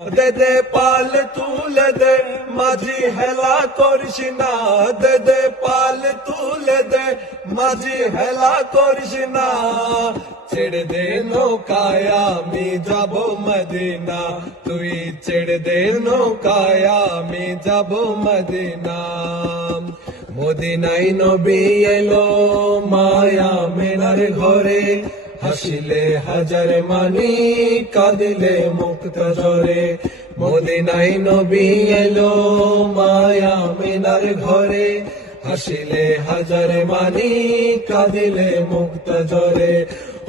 দে দে পাল তুলে দে মাঝি হেলা করিস না, দে দে পাল তুলে দে মাঝি হেলা করিস না। ছেড়ে দে নৌকায় আমি যাব মদিনা, তুই ছেড়ে দে নৌকায় আমি যাব মদিনা। মদিনায় নবী এলো মায়া মেনার ঘরে, হাসিলে হাজার মানি কাঁদিলে মুক্ত ঝরে। মদিনায় নবী এলো মায়া মিনার ঘরে, হাসিলে হাজার মানি কাঁদিলে মুক্ত ঝরে।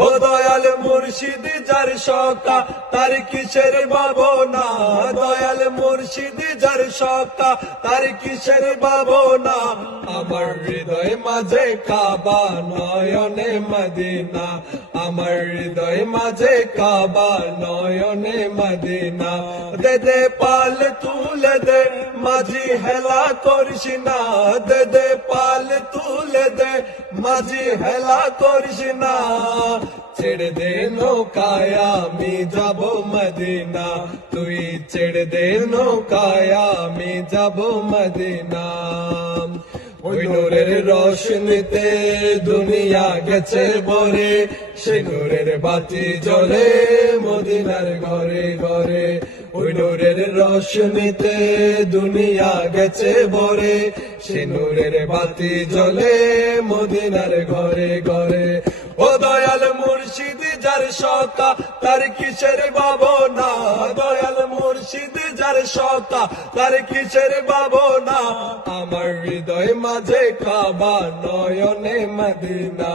ও দয়াল মুর্শিদ যার সকা তার কিসের ভাবনা, দয়াল মুর্শিদ যার সকা তার কিসের ভাবনা। আমার হৃদয় মাঝে কাবা নয়নে মদিনা, আমার হৃদয় মাঝে কাবা নয়নে মদিনা। দে দে পাল তুলে দে মাঝি হেলা করিস না, দে দে পাল তুলে দে মাঝি হেলা করিস না। ছেড়ে দে নৌকায় আমি যাব মদিনা, তুই ছেড়ে দে নৌকায় আমি যাব মদিনা। ওই নূরের রোশনীতে দুনিয়া গেছে ভরে, সে নূরের বাতি জ্বলে মদিনার ঘরে ঘরে। ওই নূরের রোশনীতে দুনিয়া গেছে ভরে, সে নূরের বাতি জ্বলে মদিনার ঘরে ঘরে। ও দয়াল মুর্শিদ যার সকা তার কিসের ভাবনা, দয়াল মুর্শিদ যার সকা তার কিসের ভাবনা। আমার হৃদয় মাঝে কাবা নয়নে মদিনা,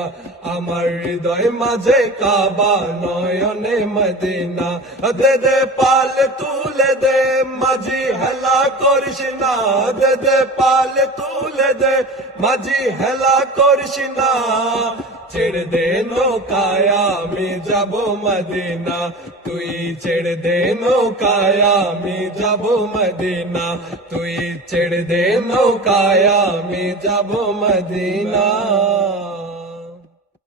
আমার হৃদয় মাঝে কাবা নয়নে মদিনা। দে দে পাল তুলে দে মাঝি হেলা করিস না, দে দে পাল তুলে দে মাঝি হেলা করিস না। ছেড়ে দে নৌকায় আমি যাব মদিনা, তুই ছেড়ে দে নৌকায় আমি যাব মদিনা, তুই ছেড়ে দে নৌকায় আমি যাব মদিনা।